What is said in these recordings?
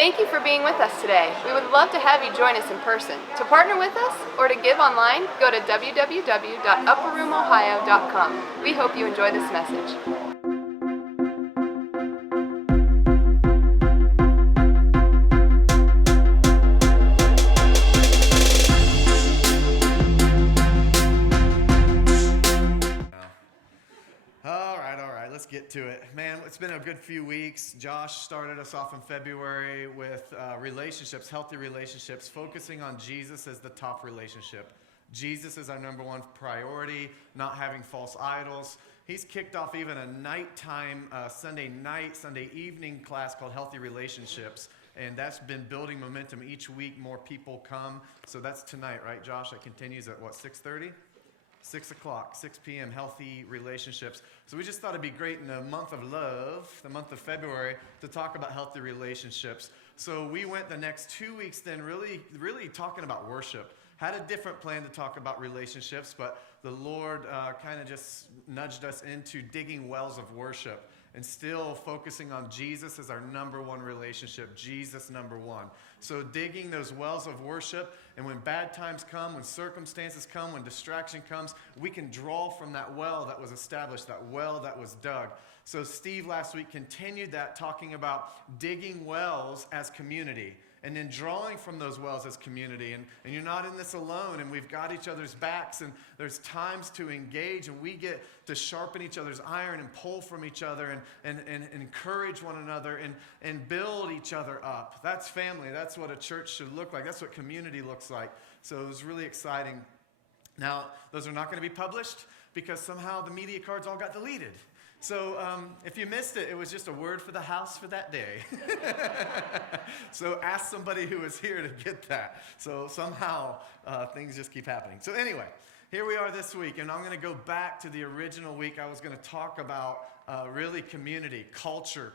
Thank you for being with us today. We would love to have you join us in person. To partner with us or to give online, go to www.upperroomohio.com. We hope you enjoy this message. All right, let's get to it. Man, it's been a good few weeks. Josh started us off in February with relationships, healthy relationships, focusing on Jesus as the top relationship. Jesus is our number one priority, not having false idols. He's kicked off even a nighttime, Sunday evening class called Healthy Relationships. And that's been building momentum. Each week, more people come. So that's tonight, right, Josh? That continues at what, 6:30? 6 o'clock, 6 p.m., Healthy Relationships. So we just thought it'd be great in the month of love, the month of February, to talk about healthy relationships. So we went the next 2 weeks then really talking about worship. Had a different plan to talk about relationships, but the Lord kind of just nudged us into digging wells of worship and still focusing on Jesus as our number one relationship, Jesus number one. So digging those wells of worship, and when bad times come, when circumstances come, when distraction comes, we can draw from that well that was established, that well that was dug. So Steve last week continued that, talking about digging wells as community, and then drawing from those wells as community. And you're not in this alone, and we've got each other's backs, and there's times to engage, and we get to sharpen each other's iron and pull from each other and encourage one another and build each other up. That's family. That's what a church should look like. That's what community looks like. So it was really exciting. Now, those are not going to be published because somehow the media cards all got deleted. So if you missed it, it was just a word for the house for that day. So ask somebody who was here to get that. So somehow things just keep happening. So anyway, here we are this week, and I'm going to go back to the original week. I was going to talk about really community, culture,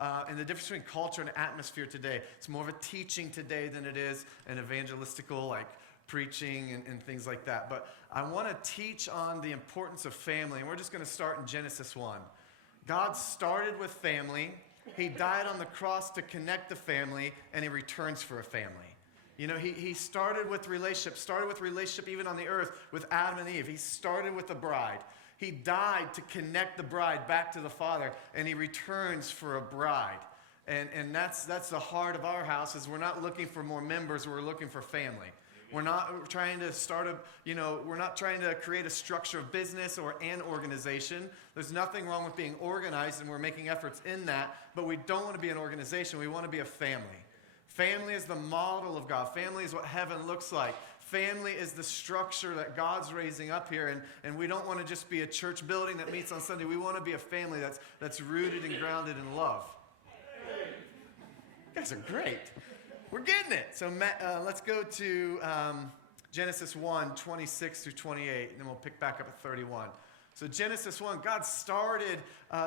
and the difference between culture and atmosphere today. It's more of a teaching today than it is an evangelistical, like, preaching and things like that. But I want to teach on the importance of family, and we're just going to start in Genesis 1. God started with family. He died on the cross to connect the family, and he returns for a family. You know, he started with relationship even on the earth with Adam and Eve. He started with the bride. He died to connect the bride back to the Father, and he returns for a bride. And that's the heart of our house, is we're not looking for more members, we're looking for family. We're not trying to we're not trying to create a structure of business or an organization. There's nothing wrong with being organized, and we're making efforts in that, but we don't want to be an organization. We want to be a family. Family is the model of God. Family is what heaven looks like. Family is the structure that God's raising up here, and we don't want to just be a church building that meets on Sunday. We want to be a family that's rooted and grounded in love. You guys are great. We're getting it. So let's go to Genesis 1, 26 through 28, and then we'll pick back up at 31. So Genesis 1, God started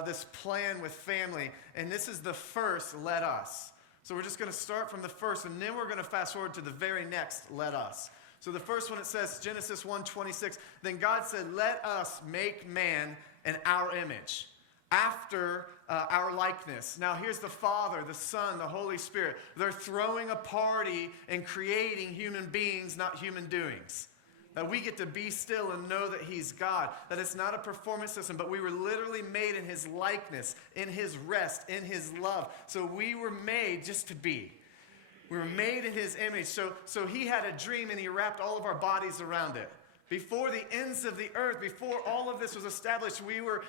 this plan with family, and this is the first, let us. So we're just going to start from the first, and then we're going to fast forward to the very next, let us. So the first one, it says, Genesis 1, 26, then God said, let us make man in our image, after our likeness. Now here's the Father, the Son, the Holy Spirit. They're throwing a party and creating human beings, not human doings. That we get to be still and know that he's God. That it's not a performance system, but we were literally made in his likeness, in his rest, in his love. So we were made just to be. We were made in his image. So he had a dream, and he wrapped all of our bodies around it. Before the ends of the earth, before all of this was established,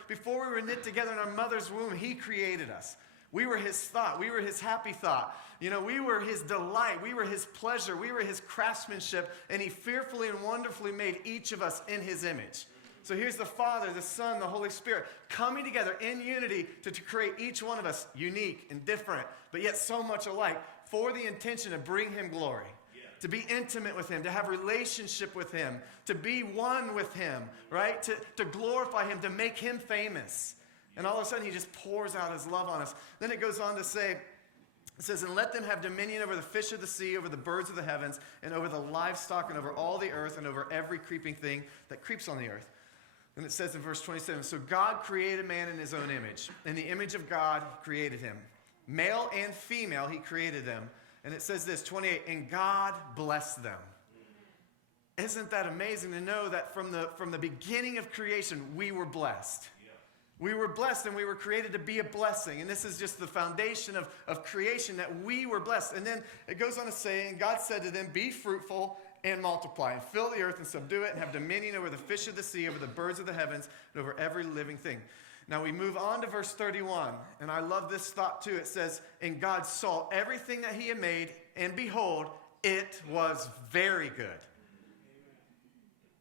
before we were knit together in our mother's womb, he created us. We were his thought. We were his happy thought. You know, we were his delight. We were his pleasure. We were his craftsmanship, and he fearfully and wonderfully made each of us in his image. So here's the Father, the Son, the Holy Spirit coming together in unity to create each one of us unique and different, but yet so much alike, for the intention to bring him glory. To be intimate with him, to have relationship with him, to be one with him, right? To glorify him, to make him famous. And all of a sudden, he just pours out his love on us. Then it goes on to say, it says, and let them have dominion over the fish of the sea, over the birds of the heavens, and over the livestock, and over all the earth, and over every creeping thing that creeps on the earth. And it says in verse 27, so God created man in his own image. In the image of God created him. Male and female, he created them. And it says this, 28, and God blessed them. Isn't that amazing to know that from the beginning of creation, we were blessed? We were blessed and we were created to be a blessing. And this is just the foundation of creation, that we were blessed. And then it goes on to say, and God said to them, be fruitful and multiply, and fill the earth and subdue it, and have dominion over the fish of the sea, over the birds of the heavens, and over every living thing. Now we move on to verse 31, and I love this thought too. It says, and God saw everything that he had made, and behold, it was very good.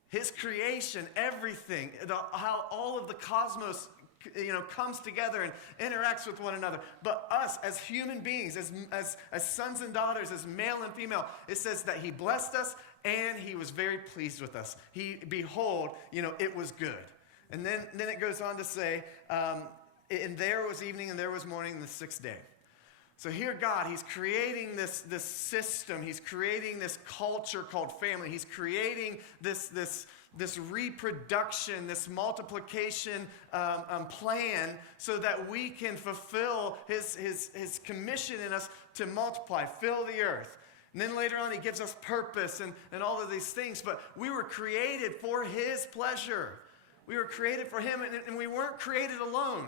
His creation, everything, how all of the cosmos comes together and interacts with one another. But us as human beings, as sons and daughters, as male and female, it says that he blessed us and he was very pleased with us. Behold, it was good. And then it goes on to say, and there was evening and there was morning the sixth day. So here God, he's creating this system. He's creating this culture called family. He's creating this reproduction, this multiplication plan so that we can fulfill his commission in us to multiply, fill the earth. And then later on he gives us purpose and all of these things. But we were created for his pleasure. We were created for him, and we weren't created alone.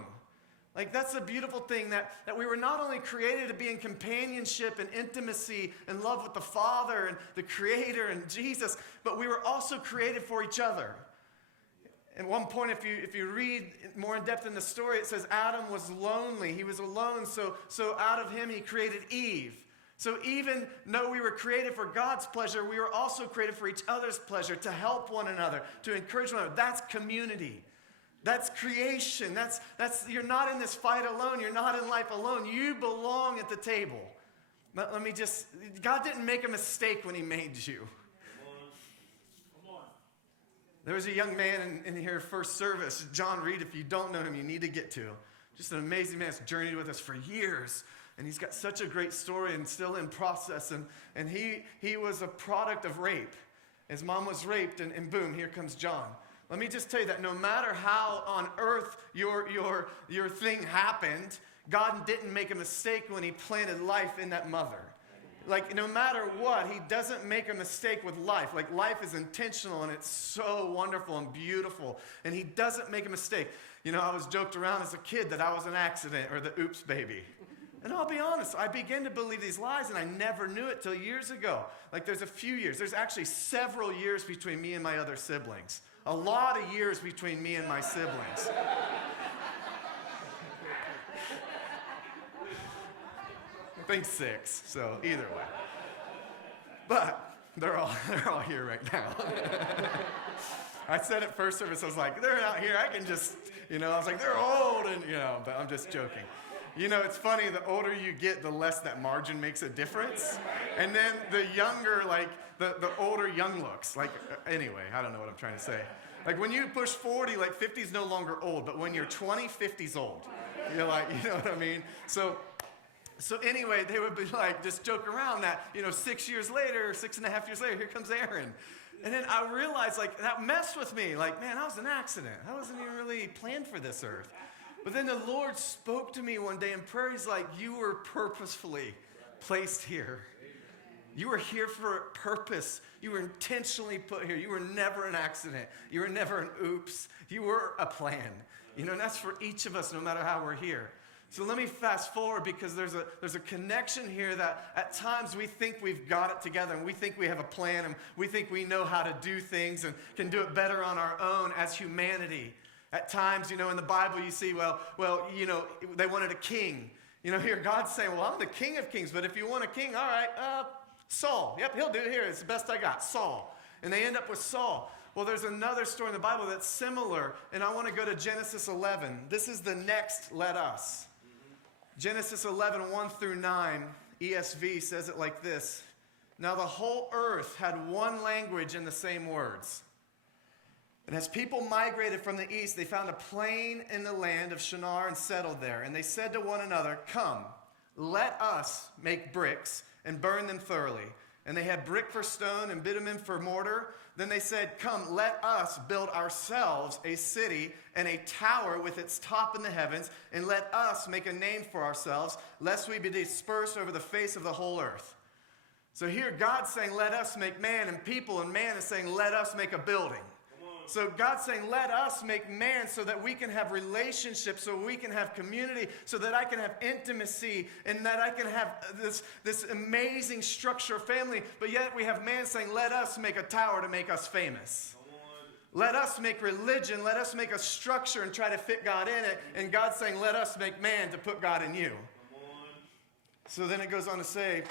Like, that's a beautiful thing, that we were not only created to be in companionship and intimacy and love with the Father and the Creator and Jesus, but we were also created for each other. At one point, if you read more in depth in the story, it says Adam was lonely. He was alone, so out of him he created Eve. So even though we were created for God's pleasure, we were also created for each other's pleasure, to help one another, to encourage one another. That's community. That's creation. That's you're not in this fight alone. You're not in life alone. You belong at the table. Let me just, God didn't make a mistake when he made you. Come on. There was a young man in here first service, John Reed. If you don't know him, you need to get to him. Just an amazing man. He's journeyed with us for years. And he's got such a great story and still in process. And he was a product of rape. His mom was raped, and boom, here comes John. Let me just tell you that no matter how on earth your thing happened, God didn't make a mistake when he planted life in that mother. Like, no matter what, he doesn't make a mistake with life. Like, life is intentional, and it's so wonderful and beautiful. And he doesn't make a mistake. I was joked around as a kid that I was an accident or the oops baby. And I'll be honest, I began to believe these lies, and I never knew it till years ago. Like, there's a few years. There's actually several years between me and my other siblings. A lot of years between me and my siblings. I think 6, so either way. But they're all here right now. I said at first service, I was like, they're out here. I can just, I was like, they're old, and, but I'm just joking. It's funny, the older you get, the less that margin makes a difference. And then the younger, like, the older young looks. Like, anyway, I don't know what I'm trying to say. Like, when you push 40, like, 50's no longer old. But when you're 20, 50's old. You're like, you know what I mean? So anyway, they would be like, just joke around that, 6 years later, 6.5 years later, here comes Aaron. And then I realized, like, that messed with me. Like, man, that was an accident. I wasn't even really planned for this earth. But then the Lord spoke to me one day in prayer. He's like, you were purposefully placed here. You were here for a purpose. You were intentionally put here. You were never an accident. You were never an oops. You were a plan. And that's for each of us, no matter how we're here. So let me fast forward, because there's a connection here that at times we think we've got it together, and we think we have a plan, and we think we know how to do things and can do it better on our own as humanity. At times, in the Bible you see, well, they wanted a king. Here God's saying, well, I'm the King of Kings, but if you want a king, all right, Saul. Yep, he'll do it here. It's the best I got, Saul. And they end up with Saul. Well, there's another story in the Bible that's similar, and I want to go to Genesis 11. This is the next let us. Genesis 11, 1 through 9, ESV says it like this. Now the whole earth had one language and the same words. And as people migrated from the east, they found a plain in the land of Shinar and settled there. And they said to one another, come, let us make bricks and burn them thoroughly. and they had brick for stone and bitumen for mortar. Then they said, come, let us build ourselves a city and a tower with its top in the heavens, and let us make a name for ourselves, lest we be dispersed over the face of the whole earth. So here God's saying, let us make man and people, and man is saying, let us make a building. So God's saying, let us make man so that we can have relationships, so we can have community, so that I can have intimacy, and that I can have this amazing structure of family. But yet we have man saying, let us make a tower to make us famous. Let us make religion, let us make a structure and try to fit God in it. And God's saying, let us make man to put God in you. So then it goes on to say,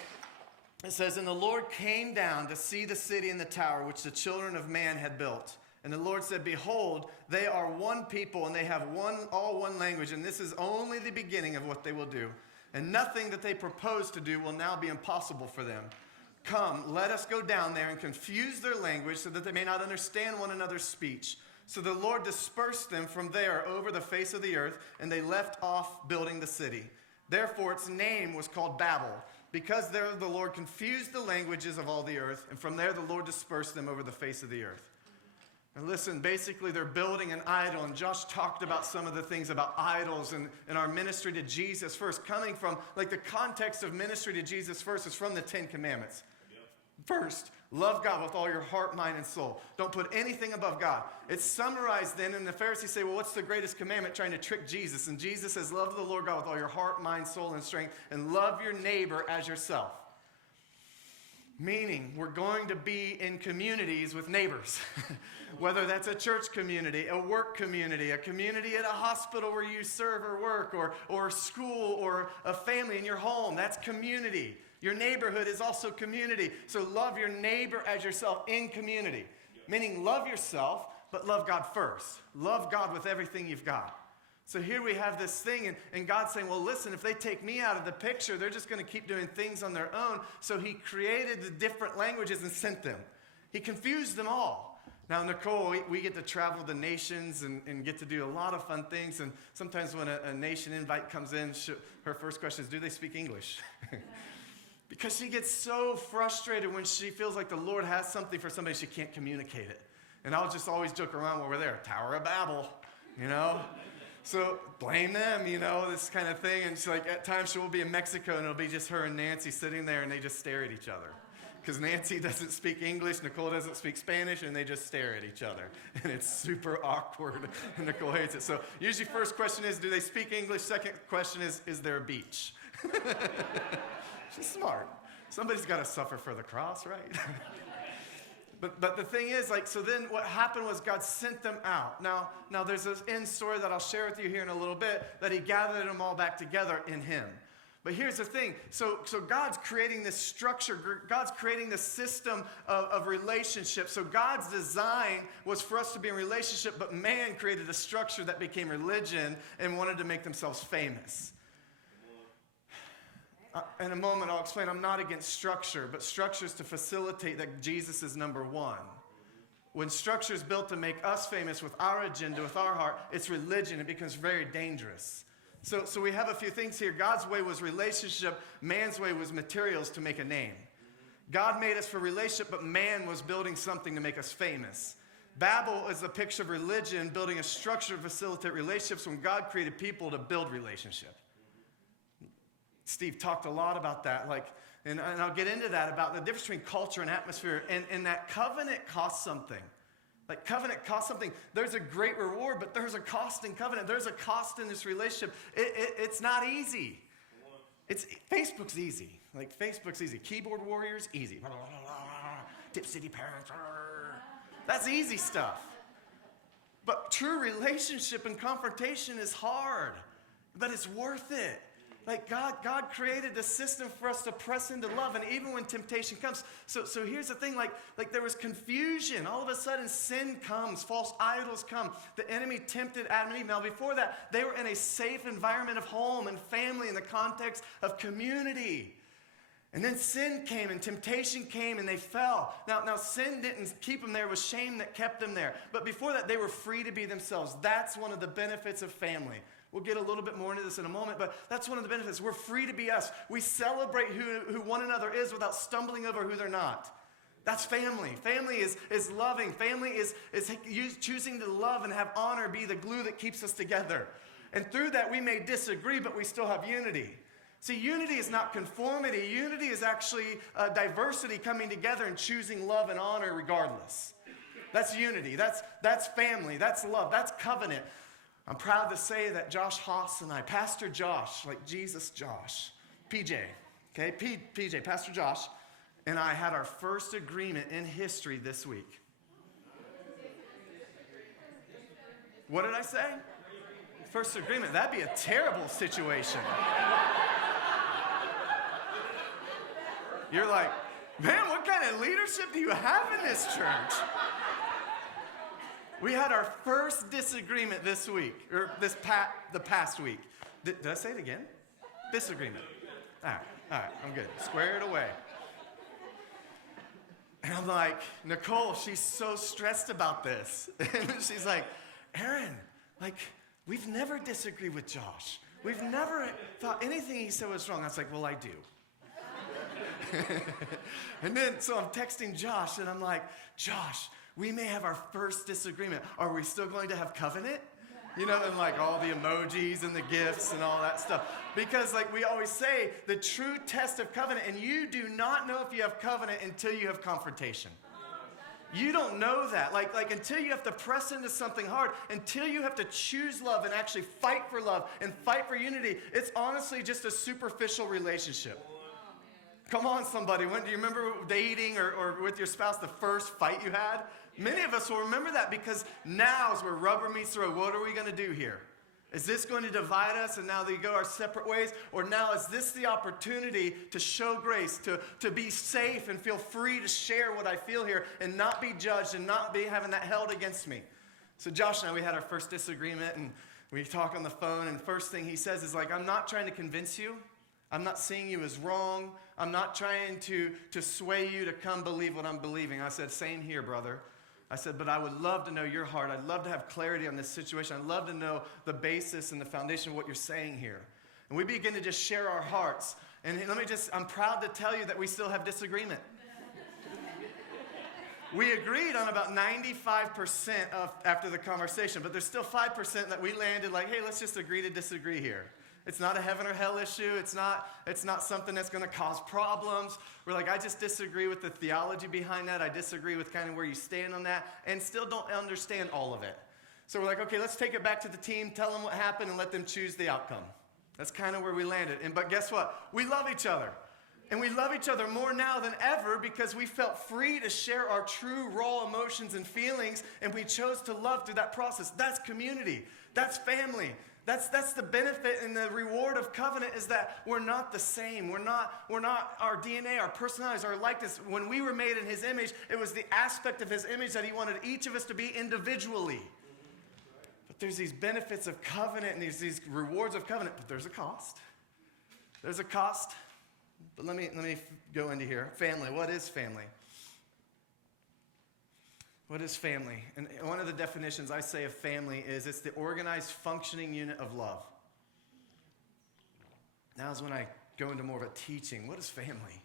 it says, and the Lord came down to see the city and the tower which the children of man had built. And the Lord said, behold, they are one people, and they have all one language, and this is only the beginning of what they will do. And nothing that they propose to do will now be impossible for them. Come, let us go down there and confuse their language so that they may not understand one another's speech. So the Lord dispersed them from there over the face of the earth, and they left off building the city. Therefore its name was called Babel, because there the Lord confused the languages of all the earth, and from there the Lord dispersed them over the face of the earth. And listen, basically they're building an idol, and Josh talked about some of the things about idols and our ministry to Jesus first, coming from, like, the context of ministry to Jesus first is from the 10 Commandments. Yep. First, love God with all your heart, mind, and soul. Don't put anything above God. It's summarized then, and the Pharisees say, well, what's the greatest commandment? Trying to trick Jesus. And Jesus says, love the Lord God with all your heart, mind, soul, and strength, and love your neighbor as yourself. Meaning, we're going to be in communities with neighbors. Whether that's a church community, a work community, a community at a hospital where you serve or work, or school, or a family in your home. That's community. Your neighborhood is also community. So love your neighbor as yourself in community. Meaning, love yourself, but love God first. Love God with everything you've got. So here we have this thing, and God's saying, well, listen, if they take me out of the picture, they're just going to keep doing things on their own. So he created the different languages and sent them. He confused them all. Now, Nicole, we get to travel the nations and get to do a lot of fun things. And sometimes when a nation invite comes in, her first question is, do they speak English? Because she gets so frustrated when she feels like the Lord has something for somebody, she can't communicate it. And I'll just always joke around when we're there, Tower of Babel, you know? So blame them, you know, this kind of thing. And she's like, at times she will be in Mexico, and it'll be just her and Nancy sitting there, and they just stare at each other. Because Nancy doesn't speak English, Nicole doesn't speak Spanish, and they just stare at each other. And it's super awkward, and Nicole hates it. So usually first question is, do they speak English? Second question is there a beach? She's smart. Somebody's got to suffer for the cross, right? But the thing is, like, so then what happened was God sent them out. Now there's this end story that I'll share with you here in a little bit, that he gathered them all back together in him. But here's the thing. So God's creating this structure. God's creating this system of relationships. So God's design was for us to be in relationship, but man created a structure that became religion and wanted to make themselves famous. In a moment, I'll explain. I'm not against structure, but structure is to facilitate that Jesus is number one. When structure is built to make us famous with our agenda, with our heart, it's religion. It becomes very dangerous. So we have a few things here. God's way was relationship. Man's way was materials to make a name. God made us for relationship, but man was building something to make us famous. Babel is a picture of religion, building a structure to facilitate relationships, when God created people to build relationship. Steve talked a lot about that, and I'll get into that, about the difference between culture and atmosphere, and that covenant costs something. Like, covenant costs something. There's a great reward, but there's a cost in covenant. There's a cost in this relationship. It's not easy. Facebook's easy. Like, Facebook's easy. Keyboard warriors, easy. Tipp City parents, that's easy stuff. But true relationship and confrontation is hard, but it's worth it. Like, God created the system for us to press into love, and even when temptation comes. So here's the thing, like there was confusion. All of a sudden, sin comes, false idols come. The enemy tempted Adam and Eve. Now, before that, they were in a safe environment of home and family in the context of community. And then sin came and temptation came and they fell. Now sin didn't keep them there. It was shame that kept them there. But before that, they were free to be themselves. That's one of the benefits of family. We'll get a little bit more into this in a moment, but that's one of the benefits. We're free to be us. We celebrate who one another is without stumbling over who they're not. That's family. Family is loving. Family is choosing to love and have honor be the glue that keeps us together. And through that, we may disagree, but we still have unity. See, unity is not conformity. Unity is actually diversity coming together and choosing love and honor regardless. That's unity. That's family. That's love. That's covenant. I'm proud to say that Josh Haas and I, Pastor Josh, like Jesus Josh, PJ, okay, PJ, Pastor Josh, and I had our first agreement in history this week. What did I say? First agreement. That'd be a terrible situation. You're like, man, what kind of leadership do you have in this church? We had our first disagreement this week, or the past week. Did I say it again? Disagreement. All right, I'm good. Square it away. And I'm like, Nicole, she's so stressed about this. And she's like, Aaron, like, we've never disagreed with Josh. We've never thought anything he said was wrong. I was like, well, I do. And then, so I'm texting Josh, and I'm like, Josh, we may have our first disagreement. Are we still going to have covenant? You know, and like all the emojis and the gifts and all that stuff. Because like we always say, the true test of covenant, and you do not know if you have covenant until you have confrontation. You don't know that. Like until you have to press into something hard, until you have to choose love and actually fight for love and fight for unity, it's honestly just a superficial relationship. Come on, somebody. When do you remember dating or with your spouse, the first fight you had? Many of us will remember that because now is where rubber meets the road. What are we going to do here? Is this going to divide us and now they go our separate ways? Or now is this the opportunity to show grace, to be safe and feel free to share what I feel here and not be judged and not be having that held against me? So Josh and I, we had our first disagreement and we talk on the phone, and the first thing he says is like, I'm not trying to convince you. I'm not seeing you as wrong. I'm not trying to sway you to come believe what I'm believing. I said, same here, brother. I said, but I would love to know your heart. I'd love to have clarity on this situation. I'd love to know the basis and the foundation of what you're saying here. And we begin to just share our hearts. And I'm proud to tell you that we still have disagreement. We agreed on about 95% after the conversation, but there's still 5% that we landed like, hey, let's just agree to disagree here. It's not a heaven or hell issue. It's not something that's going to cause problems. We're like, I just disagree with the theology behind that. I disagree with kind of where you stand on that, and still don't understand all of it. So we're like, okay, let's take it back to the team, tell them what happened, and let them choose the outcome. That's kind of where we landed. But guess what? We love each other. And we love each other more now than ever because we felt free to share our true, raw emotions and feelings, and we chose to love through that process. That's community. That's family. That's the benefit and the reward of covenant is that we're not the same. We're not our DNA, our personalities, our likeness. When we were made in his image, it was the aspect of his image that he wanted each of us to be individually. But there's these benefits of covenant and these rewards of covenant, but there's a cost. There's a cost. But let me go into here. Family. What is family? What is family? And one of the definitions I say of family is it's the organized, functioning unit of love. Now is when I go into more of a teaching. What is family?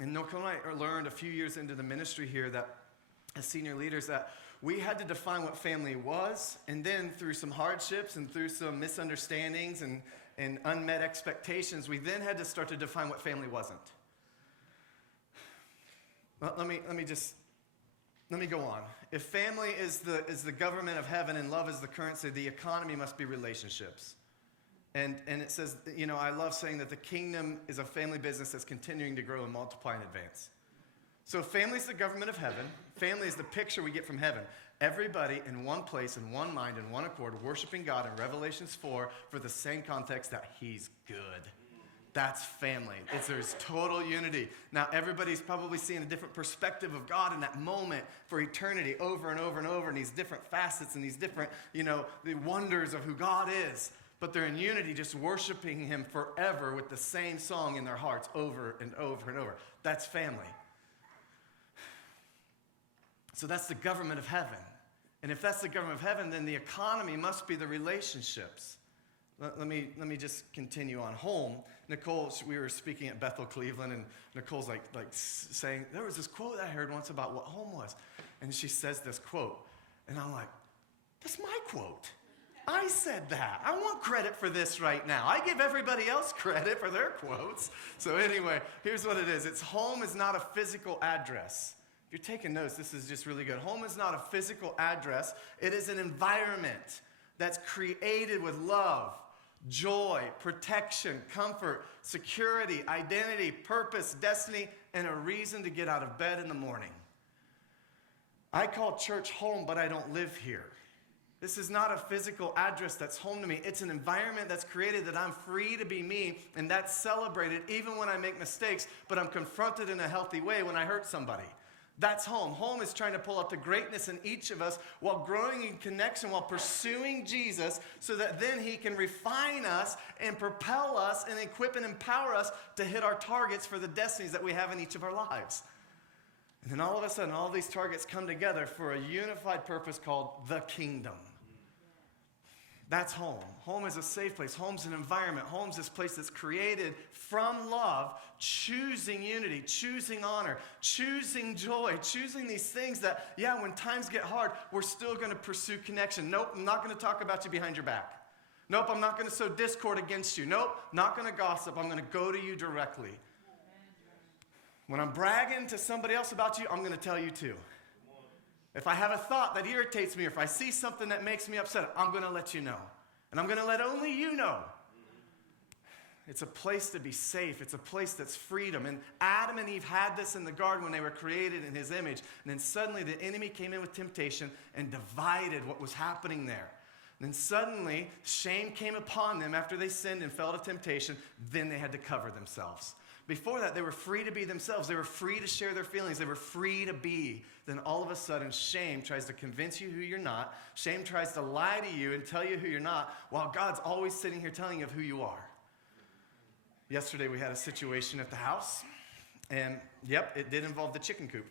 And Nicole and I learned a few years into the ministry here that as senior leaders that we had to define what family was, and then through some hardships and through some misunderstandings and unmet expectations, we then had to start to define what family wasn't. Well, let me go on. If family is the government of heaven and love is the currency, the economy must be relationships. And it says, I love saying that the kingdom is a family business that's continuing to grow and multiply and advance. So family is the government of heaven. Family is the picture we get from heaven. Everybody in one place, in one mind, in one accord, worshiping God in Revelations 4 for the same context that he's good. That's family. There's total unity. Now, everybody's probably seeing a different perspective of God in that moment for eternity over and over and over, and these different facets and these different, the wonders of who God is. But they're in unity, just worshiping him forever with the same song in their hearts over and over and over. That's family. So that's the government of heaven. And if that's the government of heaven, then the economy must be the relationships. Let me just continue on. Home, Nicole, we were speaking at Bethel, Cleveland, and Nicole's like saying, there was this quote I heard once about what home was. And she says this quote, and I'm like, that's my quote. I said that. I want credit for this right now. I give everybody else credit for their quotes. So anyway, here's what it is. It's home is not a physical address. If you're taking notes, this is just really good. Home is not a physical address. It is an environment that's created with love, joy, protection, comfort, security, identity, purpose, destiny, and a reason to get out of bed in the morning. I call church home, but I don't live here. This is not a physical address that's home to me. It's an environment that's created that I'm free to be me, and that's celebrated even when I make mistakes, but I'm confronted in a healthy way when I hurt somebody. That's home. Home is trying to pull out the greatness in each of us while growing in connection, while pursuing Jesus, so that then he can refine us and propel us and equip and empower us to hit our targets for the destinies that we have in each of our lives. And then all of a sudden, all these targets come together for a unified purpose called the kingdom. That's home. Home is a safe place. Home's an environment. Home's this place that's created from love, choosing unity, choosing honor, choosing joy, choosing these things that, yeah, when times get hard, we're still going to pursue connection. Nope, I'm not going to talk about you behind your back. Nope, I'm not going to sow discord against you. Nope, not going to gossip. I'm going to go to you directly. When I'm bragging to somebody else about you, I'm going to tell you too. If I have a thought that irritates me, or if I see something that makes me upset, I'm going to let you know. And I'm going to let only you know. It's a place to be safe. It's a place that's freedom. And Adam and Eve had this in the garden when they were created in his image. And then suddenly the enemy came in with temptation and divided what was happening there. And then suddenly shame came upon them after they sinned and fell to temptation. Then they had to cover themselves. Before that, they were free to be themselves. They were free to share their feelings. They were free to be. Then all of a sudden, shame tries to convince you who you're not. Shame tries to lie to you and tell you who you're not, while God's always sitting here telling you of who you are. Yesterday, we had a situation at the house, and yep, it did involve the chicken coop.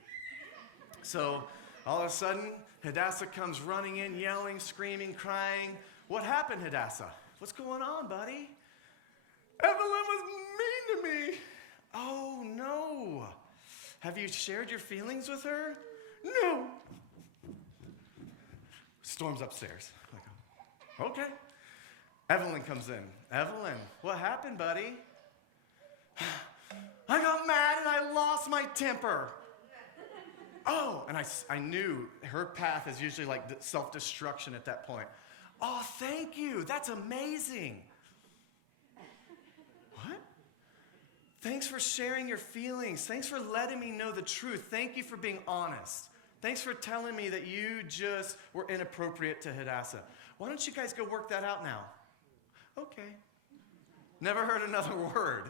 So all of a sudden, Hadassah comes running in, yelling, screaming, crying. What happened, Hadassah? What's going on, buddy? Evelyn was mean to me. Oh, no. Have you shared your feelings with her? No. Storm's upstairs. I go, okay. Evelyn comes in. Evelyn, what happened, buddy? I got mad and I lost my temper. Oh, and I knew her path is usually like self-destruction at that point. Oh, thank you. That's amazing. What? Thanks for sharing your feelings. Thanks for letting me know the truth. Thank you for being honest. Thanks for telling me that you just were inappropriate to Hadassah. Why don't you guys go work that out now? Okay. Never heard another word.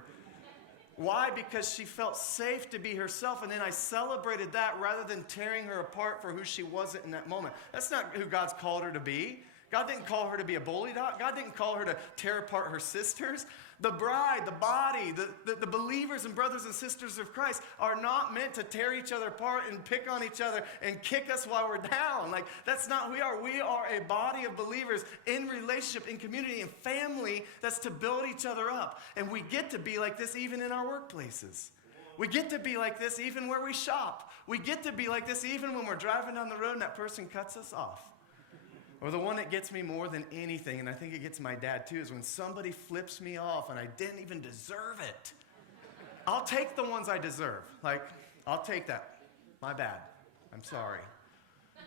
Why? Because she felt safe to be herself, and then I celebrated that rather than tearing her apart for who she wasn't in that moment. That's not who God's called her to be. God didn't call her to be a bully dog. God didn't call her to tear apart her sisters. The bride, the body, the believers and brothers and sisters of Christ are not meant to tear each other apart and pick on each other and kick us while we're down. Like, that's not who we are. We are a body of believers in relationship, in community, in family that's to build each other up. And we get to be like this even in our workplaces. We get to be like this even where we shop. We get to be like this even when we're driving down the road and that person cuts us off. Or the one that gets me more than anything, and I think it gets my dad too, is when somebody flips me off and I didn't even deserve it. I'll take the ones I deserve. Like, I'll take that. My bad. I'm sorry.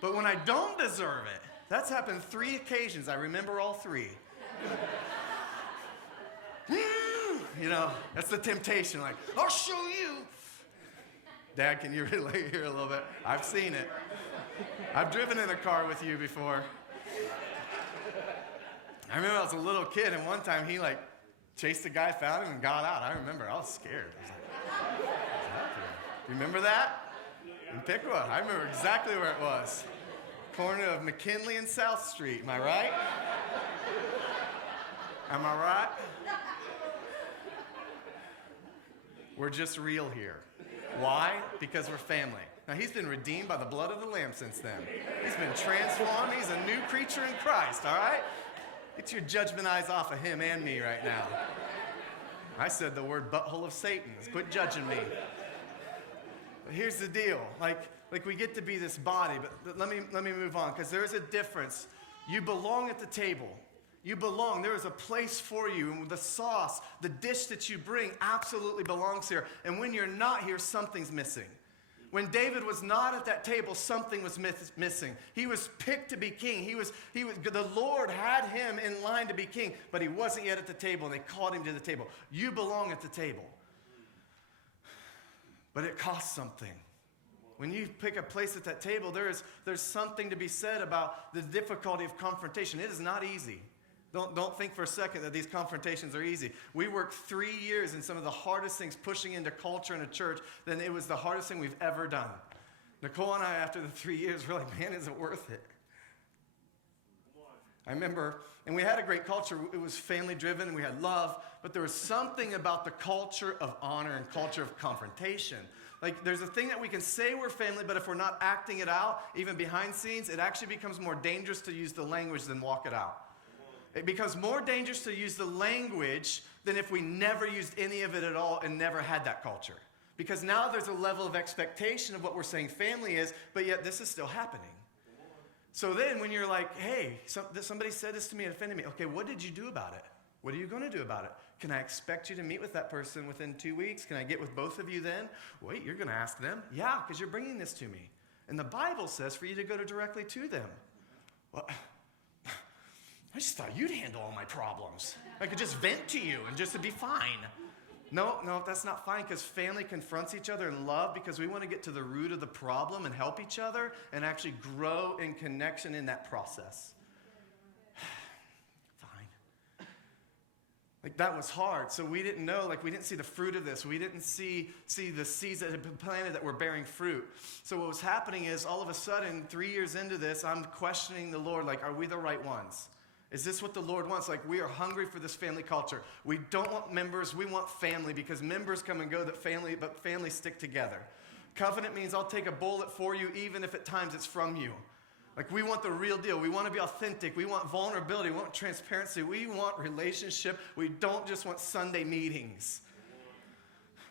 But when I don't deserve it, that's happened 3 occasions. I remember all 3. You know, that's the temptation. Like, I'll show you. Dad, can you relate here a little bit? I've seen it. I've driven in a car with you before. I remember I was a little kid, and one time he chased a guy, found him, and got out. I remember I was scared. I was like, what's happening? You remember that? In Pickwa. I remember exactly where it was. Corner of McKinley and South Street. Am I right? Am I right? We're just real here. Why? Because we're family. Now, he's been redeemed by the blood of the Lamb since then. He's been transformed. He's a new creature in Christ, all right? Get your judgment eyes off of him and me right now. I said the word butthole of Satan. Quit judging me. But here's the deal. Like we get to be this body, but let me move on, because there is a difference. You belong at the table. You belong. There is a place for you. And the sauce, the dish that you bring absolutely belongs here. And when you're not here, something's missing. When David was not at that table, something was missing. He was picked to be king. The Lord had him in line to be king, but he wasn't yet at the table, and they called him to the table. You belong at the table. But it costs something. When you pick a place at that table, there's something to be said about the difficulty of confrontation. It is not easy. Don't think for a second that these confrontations are easy. We worked 3 years in some of the hardest things, pushing into culture in a church, then it was the hardest thing we've ever done. Nicole and I, after the 3 years, were like, man, is it worth it? I remember, and we had a great culture. It was family driven and we had love, but there was something about the culture of honor and culture of confrontation. Like, there's a thing that we can say we're family, but if we're not acting it out, even behind scenes, it actually becomes more dangerous to use the language than walk it out. It becomes more dangerous to use the language than if we never used any of it at all and never had that culture. Because now there's a level of expectation of what we're saying family is, but yet this is still happening. So then when you're like, hey, somebody said this to me and offended me. Okay, what did you do about it? What are you going to do about it? Can I expect you to meet with that person within 2 weeks? Can I get with both of you then? Wait, you're going to ask them? Yeah, because you're bringing this to me. And the Bible says for you to go directly to them. Well, I just thought you'd handle all my problems. I could just vent to you and just to be fine. No, that's not fine, because family confronts each other in love because we want to get to the root of the problem and help each other and actually grow in connection in that process. Fine. Like, that was hard. So we didn't know, we didn't see the fruit of this. We didn't see the seeds that had been planted that were bearing fruit. So what was happening is, all of a sudden, 3 years into this, I'm questioning the Lord, are we the right ones? Is this what the Lord wants? We are hungry for this family culture. We don't want members, we want family, because members come and go, but families stick together. Covenant means I'll take a bullet for you, even if at times it's from you. We want the real deal. We want to be authentic. We want vulnerability. We want transparency. We want relationship. We don't just want Sunday meetings.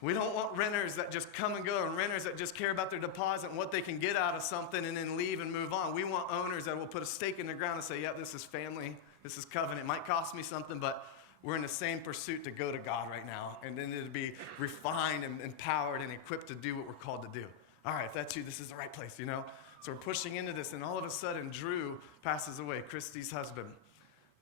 We don't want renters that just come and go, and renters that just care about their deposit and what they can get out of something and then leave and move on. We want owners that will put a stake in the ground and say, yeah, this is family. This is covenant. It might cost me something, but we're in the same pursuit to go to God right now. And then it'll be refined and empowered and equipped to do what we're called to do. All right, if that's you, this is the right place, So we're pushing into this, and all of a sudden, Drew passes away, Christy's husband.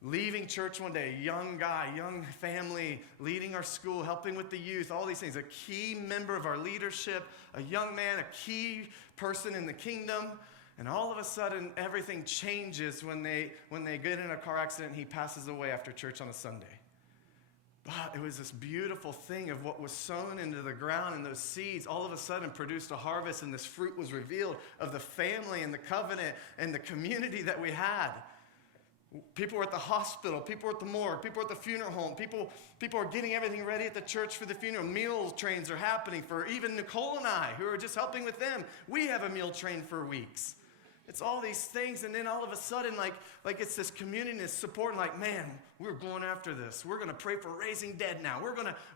Leaving church one day, young guy, young family, leading our school, helping with the youth, all these things. A key member of our leadership, a young man, a key person in the kingdom. And all of a sudden, everything changes when they get in a car accident and he passes away after church on a Sunday. But it was this beautiful thing of what was sown into the ground, and those seeds all of a sudden produced a harvest, and this fruit was revealed of the family and the covenant and the community that we had. People were at the hospital, people were at the morgue, people were at the funeral home, people are getting everything ready at the church for the funeral. Meal trains are happening for even Nicole and I, who are just helping with them. We have a meal train for weeks. It's all these things, and then all of a sudden, it's this community, this support, and man, we're going after this. We're going to pray for raising dead now.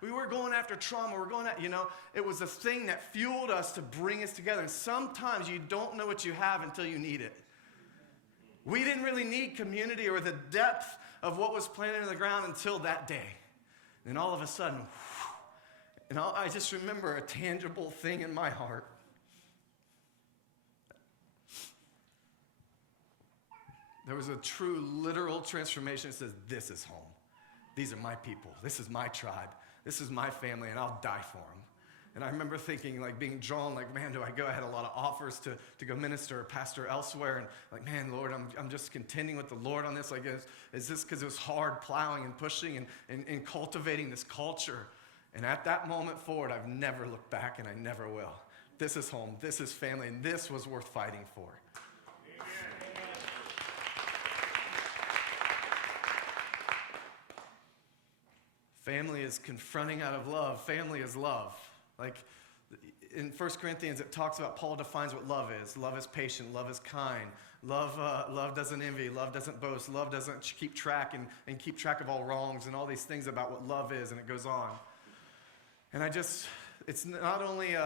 We were going after trauma. We're going at, it was a thing that fueled us to bring us together. And sometimes you don't know what you have until you need it. We didn't really need community or the depth of what was planted in the ground until that day. And all of a sudden, and I just remember a tangible thing in my heart. There was a true, literal transformation that says, this is home. These are my people. This is my tribe. This is my family, and I'll die for them. And I remember thinking, being drawn, man, do I go? I had a lot of offers to go minister or pastor elsewhere. And man, Lord, I'm just contending with the Lord on this. Is this because it was hard plowing and pushing and cultivating this culture? And at that moment forward, I've never looked back, and I never will. This is home. This is family, and this was worth fighting for. Family is confronting out of love. Family is love. In 1 Corinthians, it talks about, Paul defines what love is. Love is patient. Love is kind. Love doesn't envy. Love doesn't boast. Love doesn't keep track and keep track of all wrongs and all these things about what love is, and it goes on. And it's not only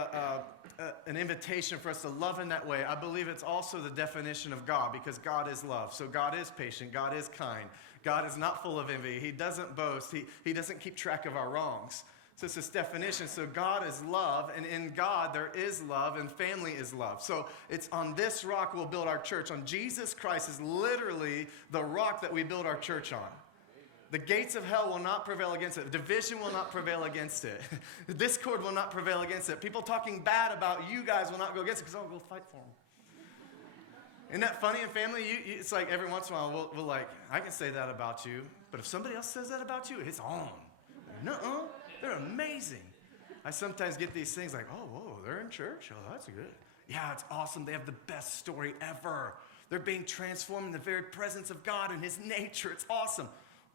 an invitation for us to love in that way. I believe it's also the definition of God, because God is love. So God is patient. God is kind. God is not full of envy. He doesn't boast. He doesn't keep track of our wrongs. So it's this definition. So God is love, and in God there is love, and family is love. So it's on this rock we'll build our church. On Jesus Christ is literally the rock that we build our church on. The gates of hell will not prevail against it. Division will not prevail against it. Discord will not prevail against it. People talking bad about you guys will not go against it, because I'll go fight for them. Isn't that funny in family? It's like every once in a while we'll like, I can say that about you, but if somebody else says that about you, it's on. Nuh-uh. They're amazing. I sometimes get these things like, oh, whoa, they're in church? Oh, that's good. Yeah, it's awesome. They have the best story ever. They're being transformed in the very presence of God and his nature. It's awesome.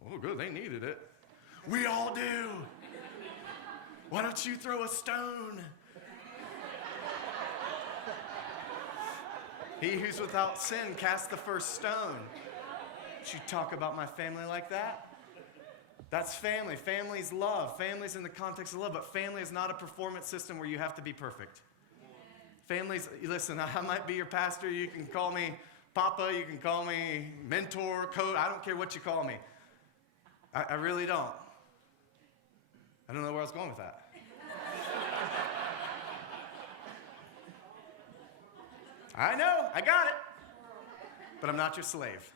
Oh, good, they needed it. We all do. Why don't you throw a stone? He who's without sin cast the first stone. Should you talk about my family like that? That's family. Family's love. Family's in the context of love, but family is not a performance system where you have to be perfect. Families, listen, I might be your pastor. You can call me Papa. You can call me mentor, coach. I don't care what you call me. I really don't. I don't know where I was going with that. I know, I got it. But I'm not your slave.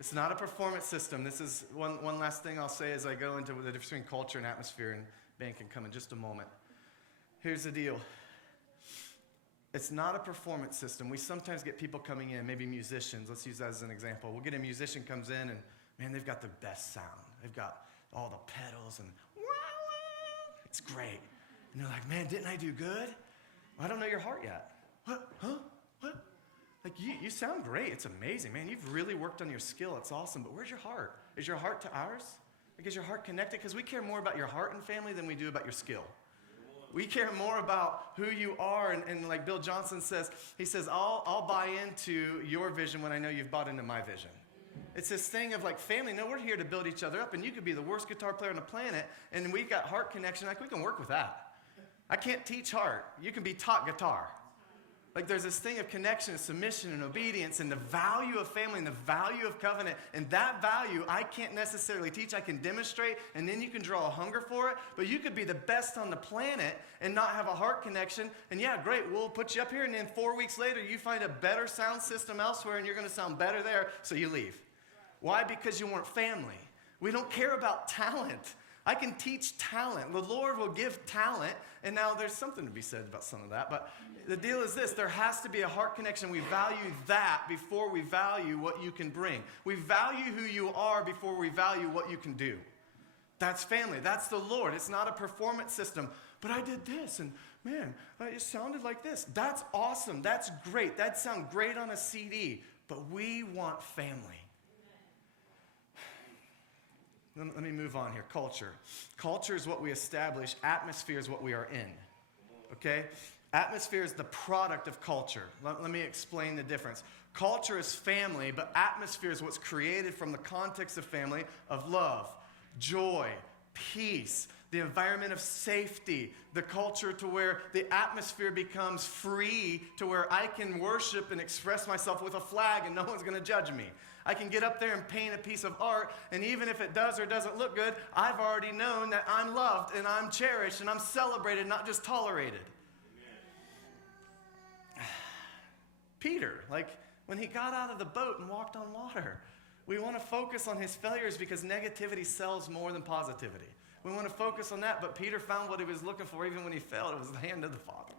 It's not a performance system. This is one last thing I'll say as I go into the difference between culture and atmosphere, and Ben can come in just a moment. Here's the deal. It's not a performance system. We sometimes get people coming in, maybe musicians. Let's use that as an example. We'll get a musician comes in, and man, they've got the best sound. They've got all the pedals, and it's great. And you're like, man, didn't I do good? Well, I don't know your heart yet. What? Huh? What? Like, you sound great. It's amazing, man. You've really worked on your skill. It's awesome. But where's your heart? Is your heart to ours? Like, is your heart connected? Because we care more about your heart and family than we do about your skill. We care more about who you are. And like Bill Johnson says, he says, I'll buy into your vision when I know you've bought into my vision. It's this thing of like family. No, we're here to build each other up. And you could be the worst guitar player on the planet, and we've got heart connection. Like, we can work with that. I can't teach heart. You can be taught guitar. Like, there's this thing of connection and submission and obedience and the value of family and the value of covenant. And that value I can't necessarily teach. I can demonstrate, and then you can draw a hunger for it. But you could be the best on the planet and not have a heart connection. And yeah, great, we'll put you up here, and then 4 weeks later you find a better sound system elsewhere, and you're going to sound better there, so you leave. Why? Because you weren't family. We don't care about talent. I can teach talent. The Lord will give talent. And now there's something to be said about some of that. But the deal is this. There has to be a heart connection. We value that before we value what you can bring. We value who you are before we value what you can do. That's family. That's the Lord. It's not a performance system. But I did this, and man, it sounded like this. That's awesome. That's great. That sounds great on a CD. But we want family. Let me move on here. Culture. Culture is what we establish. Atmosphere is what we are in. Okay? Atmosphere is the product of culture. Let me explain the difference. Culture is family, but atmosphere is what's created from the context of family, of love, joy, peace, the environment of safety, the culture to where the atmosphere becomes free, to where I can worship and express myself with a flag and no one's going to judge me. I can get up there and paint a piece of art, and even if it does or doesn't look good, I've already known that I'm loved and I'm cherished and I'm celebrated, not just tolerated. Peter, like when he got out of the boat and walked on water, we want to focus on his failures because negativity sells more than positivity. We want to focus on that, but Peter found what he was looking for even when he failed. It was the hand of the Father.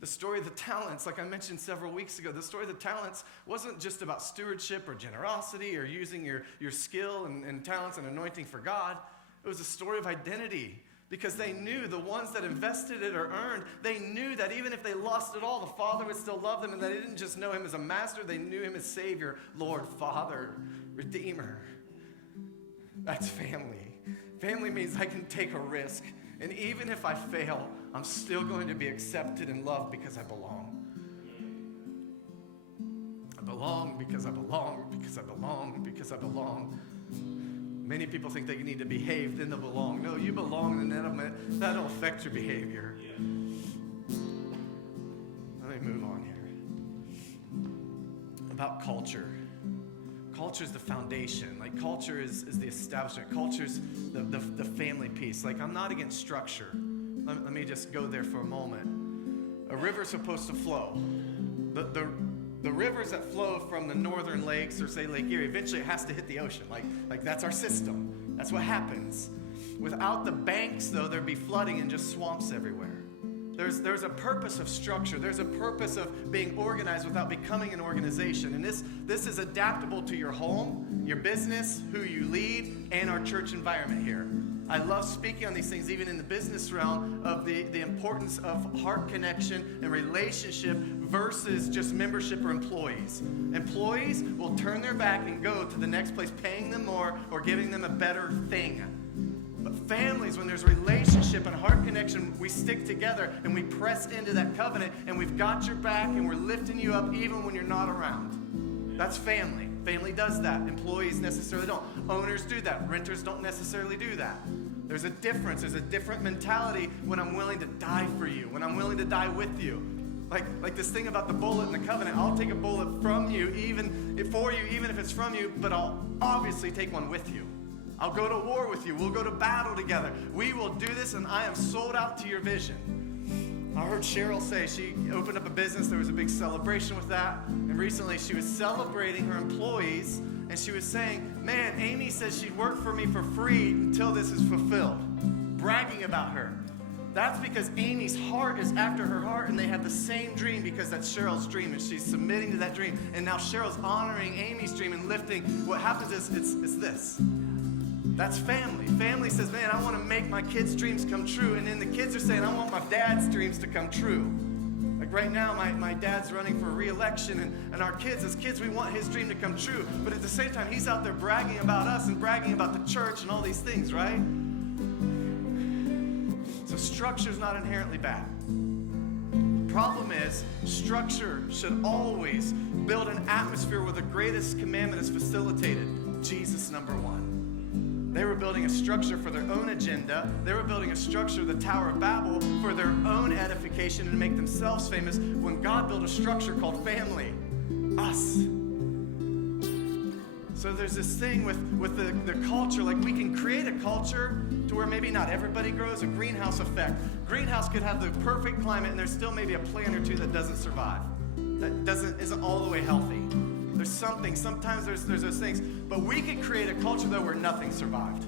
The story of the talents, like I mentioned several weeks ago, the story of the talents wasn't just about stewardship or generosity or using your skill and talents and anointing for God. It was a story of identity because they knew the ones that invested it or earned, they knew that even if they lost it all, the Father would still love them, and they didn't just know him as a master, they knew him as Savior, Lord, Father, Redeemer. That's family. Family means I can take a risk. And even if I fail, I'm still going to be accepted and loved because I belong. I belong because I belong, because I belong, because I belong. Many people think they need to behave, then they'll belong. No, you belong, and that'll affect your behavior. Let me move on here. About culture. Culture is the foundation. Like, culture is the establishment. Culture is the family piece. Like, I'm not against structure. Let me just go there for a moment. A river's supposed to flow. The rivers that flow from the northern lakes, or say Lake Erie, eventually it has to hit the ocean. Like that's our system. That's what happens. Without the banks, though, there'd be flooding and just swamps everywhere. There's a purpose of structure. There's a purpose of being organized without becoming an organization. And this is adaptable to your home, your business, who you lead, and our church environment here. I love speaking on these things, even in the business realm, of the importance of heart connection and relationship versus just membership or employees. Employees will turn their back and go to the next place, paying them more or giving them a better thing. But families, when there's relationship and heart connection, we stick together and we press into that covenant, and we've got your back and we're lifting you up even when you're not around. That's family. Family does that. Employees necessarily don't. Owners do that. Renters don't necessarily do that. There's a difference. There's a different mentality when I'm willing to die for you, when I'm willing to die with you. Like this thing about the bullet and the covenant. I'll take a bullet from you, even if it's from you, but I'll obviously take one with you. I'll go to war with you. We'll go to battle together. We will do this, and I am sold out to your vision. I heard Cheryl say she opened up a business. There was a big celebration with that. And recently she was celebrating her employees, and she was saying, man, Amy says she'd work for me for free until this is fulfilled. Bragging about her. That's because Amy's heart is after her heart, and they have the same dream because that's Cheryl's dream, and she's submitting to that dream. And now Cheryl's honoring Amy's dream and lifting. What happens is it's this. That's family. Family says, man, I want to make my kids' dreams come true. And then the kids are saying, I want my dad's dreams to come true. Like right now, my dad's running for re-election, and our kids, as kids, we want his dream to come true. But at the same time, he's out there bragging about us and bragging about the church and all these things, right? So structure's not inherently bad. Problem is, structure should always build an atmosphere where the greatest commandment is facilitated. Jesus, number one. They were building a structure for their own agenda. They were building a structure, the Tower of Babel, for their own edification and to make themselves famous, when God built a structure called family. Us. So there's this thing with the culture, like we can create a culture to where maybe not everybody grows, a greenhouse effect. Greenhouse could have the perfect climate, and there's still maybe a plant or two that doesn't survive, that isn't all the way healthy. There's something, sometimes there's those things. But we could create a culture, though, where nothing survived.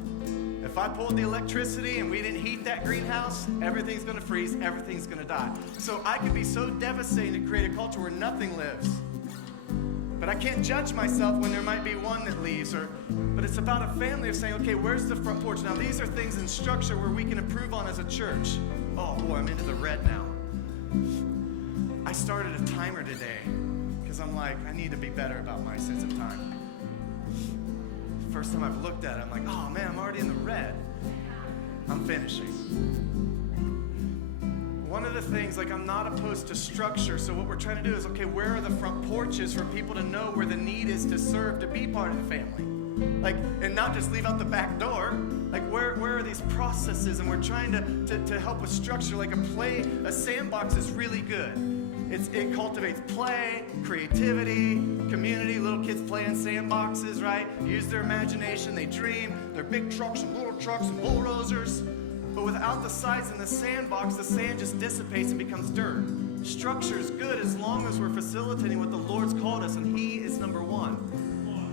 If I pulled the electricity and we didn't heat that greenhouse, everything's going to freeze, everything's going to die. So I could be so devastating to create a culture where nothing lives. But I can't judge myself when there might be one that leaves. But it's about a family of saying, okay, where's the front porch? Now, these are things in structure where we can improve on as a church. Oh, boy, I'm into the red now. I started a timer today. Because I'm like, I need to be better about my sense of time. First time I've looked at it, I'm like, oh man, I'm already in the red. I'm finishing. One of the things, like, I'm not opposed to structure, so what we're trying to do is, okay, where are the front porches for people to know where the need is to serve, to be part of the family? Like, and not just leave out the back door. Like, where are these processes? And we're trying to help with structure. Like a sandbox is really good. It cultivates play, creativity, community. Little kids play in sandboxes, right? Use their imagination. They dream. They're big trucks and little trucks and bulldozers. But without the sides in the sandbox, the sand just dissipates and becomes dirt. Structure is good as long as we're facilitating what the Lord's called us, and He is number one.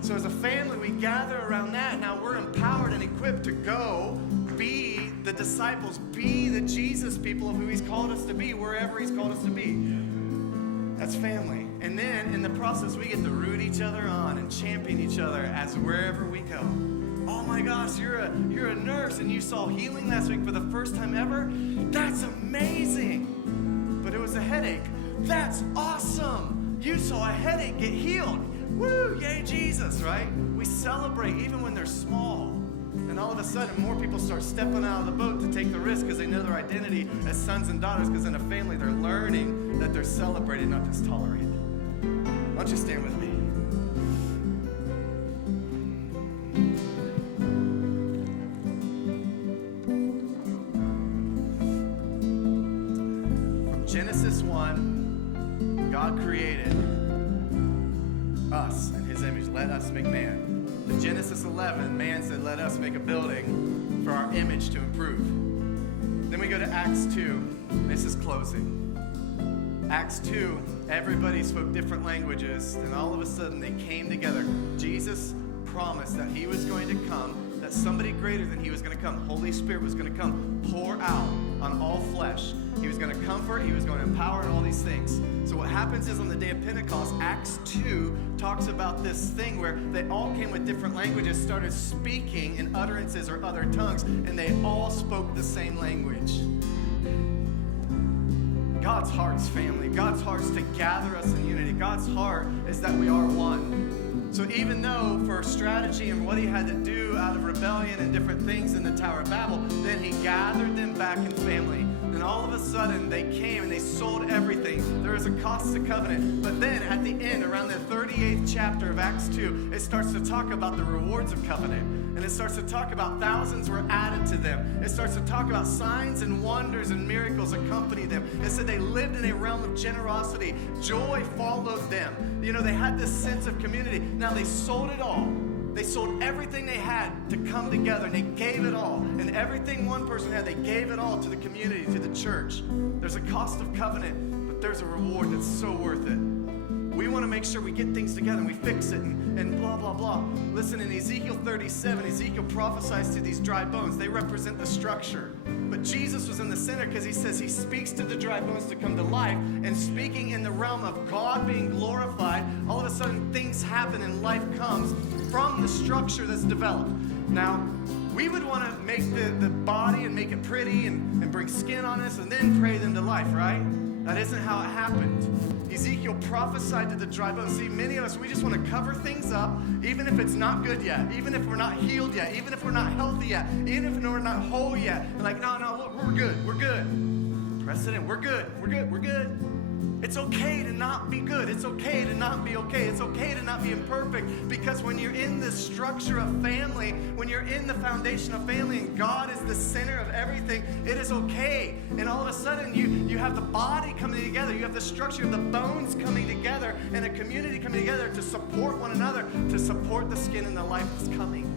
So as a family, we gather around that. Now we're empowered and equipped to go be the disciples, be the Jesus people of who He's called us to be, wherever He's called us to be. That's family. And then in the process, we get to root each other on and champion each other as wherever we go. Oh my gosh, you're a nurse and you saw healing last week for the first time ever? That's amazing. But it was a headache. That's awesome. You saw a headache get healed. Woo, yay Jesus, right? We celebrate even when they're small. And And all of a sudden, more people start stepping out of the boat to take the risk because they know their identity as sons and daughters, because in a family, they're learning that they're celebrated, not just tolerated. Why don't you stand with me? From Genesis 1, God created us in his image. Let us make man. In Genesis 11, man said, let us make a building for our image to improve. Then we go to Acts 2. This is closing. Acts 2, everybody spoke different languages, and all of a sudden they came together. Jesus promised that he was going to come, that somebody greater than he was going to come. Holy Spirit was going to come, pour out on all flesh. He was going to comfort, he was going to empower, and all these things. So what happens is on the day of Pentecost, Acts 2 talks about this thing where they all came with different languages, started speaking in utterances or other tongues, and they all spoke the same language. God's heart's family. God's heart's to gather us in unity. God's heart is that we are one. So even though for strategy and what he had to do out of rebellion and different things in the Tower of Babel, then he gathered them back in family. Then all of a sudden they came and they sold everything. There was a cost to covenant. But then at the end, around the 38th chapter of Acts 2, it starts to talk about the rewards of covenant. And it starts to talk about thousands were added to them. It starts to talk about signs and wonders and miracles accompanied them. It said they lived in a realm of generosity. Joy followed them. You know, they had this sense of community. Now they sold it all. They sold everything they had to come together, and they gave it all. And everything one person had, they gave it all to the community, to the church. There's a cost of covenant, but there's a reward that's so worth it. We want to make sure we get things together and we fix it and blah, blah, blah. Listen, in Ezekiel 37, Ezekiel prophesies to these dry bones. They represent the structure. But Jesus was in the center because he says he speaks to the dry bones to come to life. And speaking in the realm of God being glorified, all of a sudden things happen and life comes from the structure that's developed. Now, we would want to make the body and make it pretty and bring skin on us and then pray them to life, right? That isn't how it happened. Ezekiel prophesied to the dry bones. See, many of us, we just want to cover things up, even if it's not good yet, even if we're not healed yet, even if we're not healthy yet, even if we're not whole yet. And like, no, we're good. Press it in. We're good. It's okay to not be good. It's okay to not be okay. It's okay to not be imperfect, because when you're in the structure of family, when you're in the foundation of family and God is the center of everything, it is okay. And all of a sudden you have the body coming together. You have the structure of the bones coming together and a community coming together to support one another, to support the skin and the life that's coming.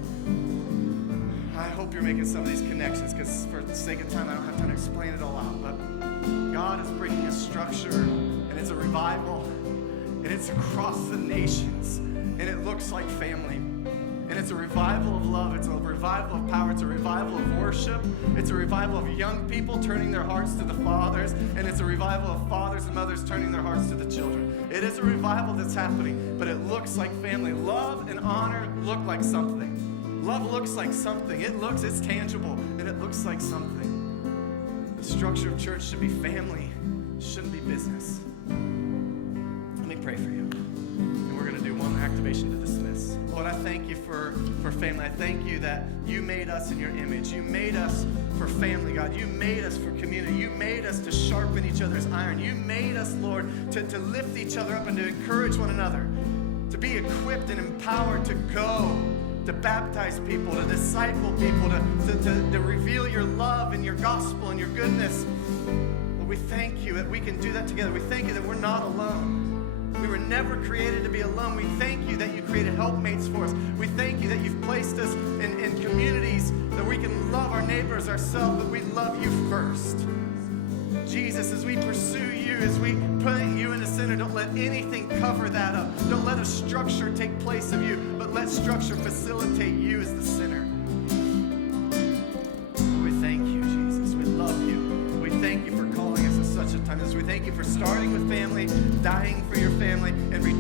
I hope you're making some of these connections, because for the sake of time, I don't have time to explain it all out. But God is bringing a structure, and it's a revival, and it's across the nations, and it looks like family. And it's a revival of love. It's a revival of power. It's a revival of worship. It's a revival of young people turning their hearts to the fathers, and it's a revival of fathers and mothers turning their hearts to the children. It is a revival that's happening, but it looks like family. Love and honor look like something. Love looks like something. It's tangible, and it looks like something. The structure of church should be family. It shouldn't be business. Let me pray for you. And we're going to do one activation to dismiss. Lord, I thank you for family. I thank you that you made us in your image. You made us for family, God. You made us for community. You made us to sharpen each other's iron. You made us, Lord, to lift each other up and to encourage one another, to be equipped and empowered to go, to baptize people, to disciple people, to reveal your love and your gospel and your goodness. Lord, we thank you that we can do that together. We thank you that we're not alone. We were never created to be alone. We thank you that you created helpmates for us. We thank you that you've placed us in communities that we can love our neighbors ourselves, but we love you first. Jesus, as we pursue you, as we put you in the center, don't let anything cover that up. Don't let a structure take place of you, but let structure facilitate you as the center. We thank you, Jesus. We love you. We thank you for calling us at such a time as this. We thank you for starting with family, dying for your family,